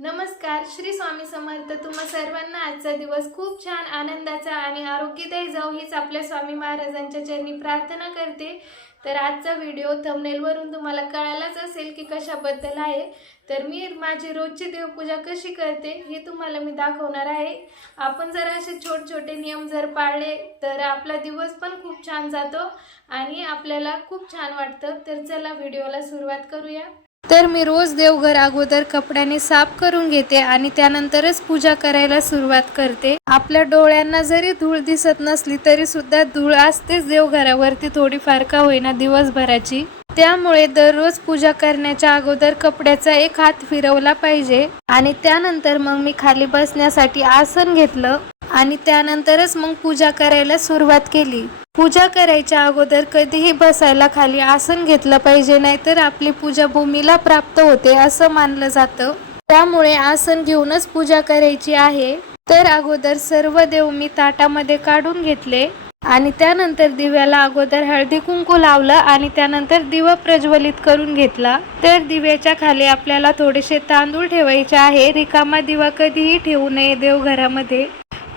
नमस्कार, श्री स्वामी समर्थ। तुम्हा सर्वांना आजचा दिवस खूप छान आनंदाचा आणि आरोग्यदायी जाऊ हीच आपल्या स्वामी महाराजांच्या चरणी प्रार्थना करते। तर आजचा व्हिडिओ थंबनेलवरून तुम्हाला कळालाच असेल की कशाबद्दल आहे। तर मी माझी रोजची देवपूजा कशी करते हे तुम्हाला मी दाखवणार आहे। आपण जर असे छोटे नियम जर पाळले तर आपला दिवस पण खूप छान जातो आणि आपल्याला खूप छान वाटतं। तर चला व्हिडिओला सुरुवात करूया। तर मी रोज देवघर अगोदर कपड्याने साफ करून घेते आणि त्यानंतरच पूजा करायला सुरुवात करते। आपल्या डोळ्यांना जरी धूळ दिसत नसली तरी सुद्धा धूळ असतेच देवघरावरती थोडीफार का होईना दिवसभराची। त्यामुळे दररोज पूजा करण्याच्या अगोदर कपड्याचा एक हात फिरवला पाहिजे आणि त्यानंतर मग मी खाली बसण्यासाठी आसन घेतलं आणि त्यानंतरच मग पूजा करायला सुरुवात केली। पूजा करायच्या अगोदर कधीही बसायला खाली आसन घेतलं पाहिजे, नाहीतर आपली पूजा भूमीला प्राप्त होते असं मानलं जातं। त्यामुळे आसन घेऊनच पूजा करायची आहे। तर अगोदर सर्व देव मी ताटामध्ये काढून घेतले आणि त्यानंतर दिव्याला अगोदर हळदी कुंकू लावलं आणि त्यानंतर दिवा प्रज्वलित करून घेतला। तर दिव्याच्या खाली आपल्याला थोडेसे तांदूळ ठेवायचे आहे। रिकामा दिवा कधीही ठेवू नये देवघरामध्ये।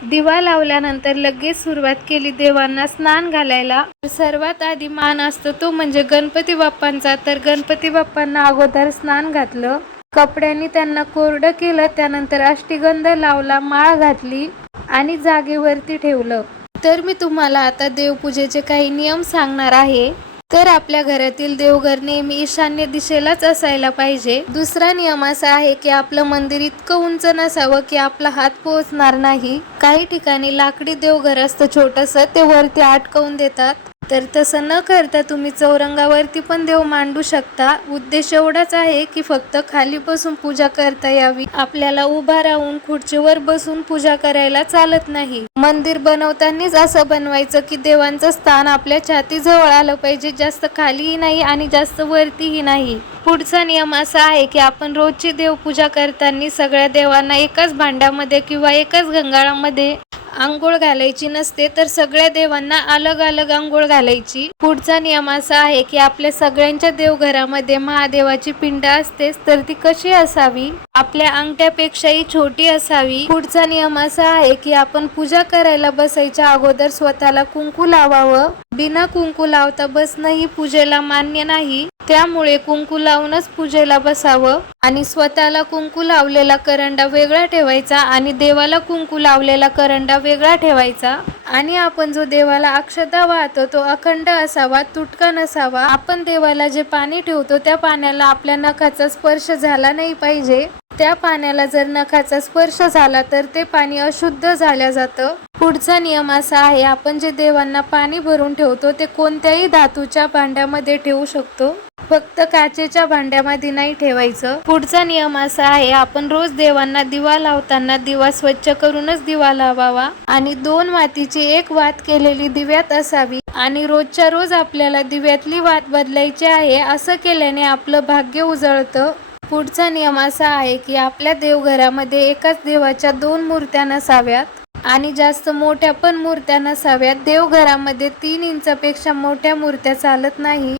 दिवा लावल्यानंतर लगेच सुरुवात केली देवांना स्नान घालायला। सर्वात आधी मान असतो तो म्हणजे गणपती बाप्पांचा। तर गणपती बाप्पांना अगोदर स्नान घातलं, कपड्यांनी त्यांना कोरडं केलं, त्यानंतर अष्टगंध लावला, माळ घातली आणि जागेवरती ठेवलं। तर मी तुम्हाला आता देवपूजेचे काही नियम सांगणार आहे। तर आपल्या घरातील देवघर नेहमी ईशान्य दिशेलाच असायला पाहिजे। दुसरा नियम असा आहे की आपलं मंदिर इतकं उंच नसावं की आपला हात पोहोचणार नाही। काही ठिकाणी लाकडी देवघर असतं छोटंसं, ते वरती अटकवून देतात। तर तसं न करता तुम्ही चौरंगावरती पण देव मांडू शकता। उद्देश एवढाच आहे की फक्त खाली बसून पूजा करता यावी। आपल्याला उभा राहून खुर्चीवर बसून पूजा करायला चालत नाही। मंदिर बनवतानाच असं बनवायचं की देवांचं स्थान आपल्या छातीजवळ आलं पाहिजे, जास्त खालीही नाही आणि जास्त वरतीही नाही। पुढचा नियम असा आहे की आपण रोजची देवपूजा करताना सगळ्या देवांना एकाच भांड्यामध्ये किंवा एकाच गंगाळामध्ये आंघोळ घालायची नसते, तर सगळ्या देवांना अलग अलग आंघोळ घालायची। पुढचा नियम असा आहे की आपल्या सगळ्यांच्या देवघरामध्ये महादेवाची पिंड असतेच, तर ती कशी असावी? आपल्या अंगठ्यापेक्षाही छोटी असावी। पुढचा नियम असा आहे की आपण पूजा करायला बसायच्या अगोदर स्वतःला कुंकू लावावं। बिना कुंकू लावता बसणं ही पूजेला मान्य नाही। त्यामुळे कुंकू लावूनच पूजेला बसावं आणि स्वतःला कुंकू लावलेला करंडा वेगळा ठेवायचा आणि देवाला कुंकू लावलेला करंडा वेगळा ठेवायचा। आणि आपण जो देवाला अक्षता वाहतो तो अखंड असावा, तुटका नसावा। आपण देवाला जे पाणी ठेवतो त्या पाण्याला आपल्या नखाचा स्पर्श झाला नाही पाहिजे। त्या पाण्याला जर नखाचा स्पर्श झाला तर ते पाणी अशुद्ध झालं जातं। पुढचा नियम असा आहे, आपण जे देवांना पाणी भरून ठेवतो ते कोणत्याही धातूच्या भांड्यामध्ये ठेवू शकतो, फक्त काचेच्या भांड्यामध्ये नाही ठेवायचं। पुढचा नियम असा आहे, आपण रोज देवांना दिवा लावताना दिवा स्वच्छ करूनच दिवा लावावा आणि 2 वातीची 1 वात केलेली दिव्यात असावी आणि रोजच्या रोज आपल्याला दिव्यातली वात बदलायची आहे। असं केल्याने आपलं भाग्य उजळतं। पुढचा नियम असा आहे की आपल्या देवघरामध्ये एकाच देवाच्या 2 मूर्त्या नसाव्यात आणि जास्त मोठ्या पण मूर्त्या नसाव्यात। देवघरामध्ये 3 इंचापेक्षा मोठ्या मूर्त्या चालत नाही।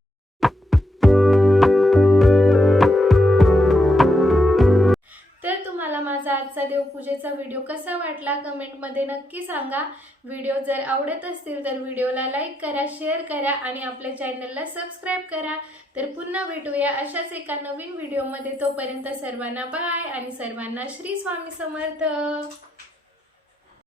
तर तुम्हाला माझा आजचा देवपूजेचा व्हिडिओ कसा वाटला कमेंटमध्ये नक्की सांगा। व्हिडिओ जर आवडत असतील तर व्हिडिओला लाईक करा, शेअर करा आणि आपल्या चॅनलला सबस्क्राईब करा। तर पुन्हा भेटूया अशाच एका नवीन व्हिडिओमध्ये। तोपर्यंत सर्वांना बाय आणि सर्वांना श्री स्वामी समर्थ।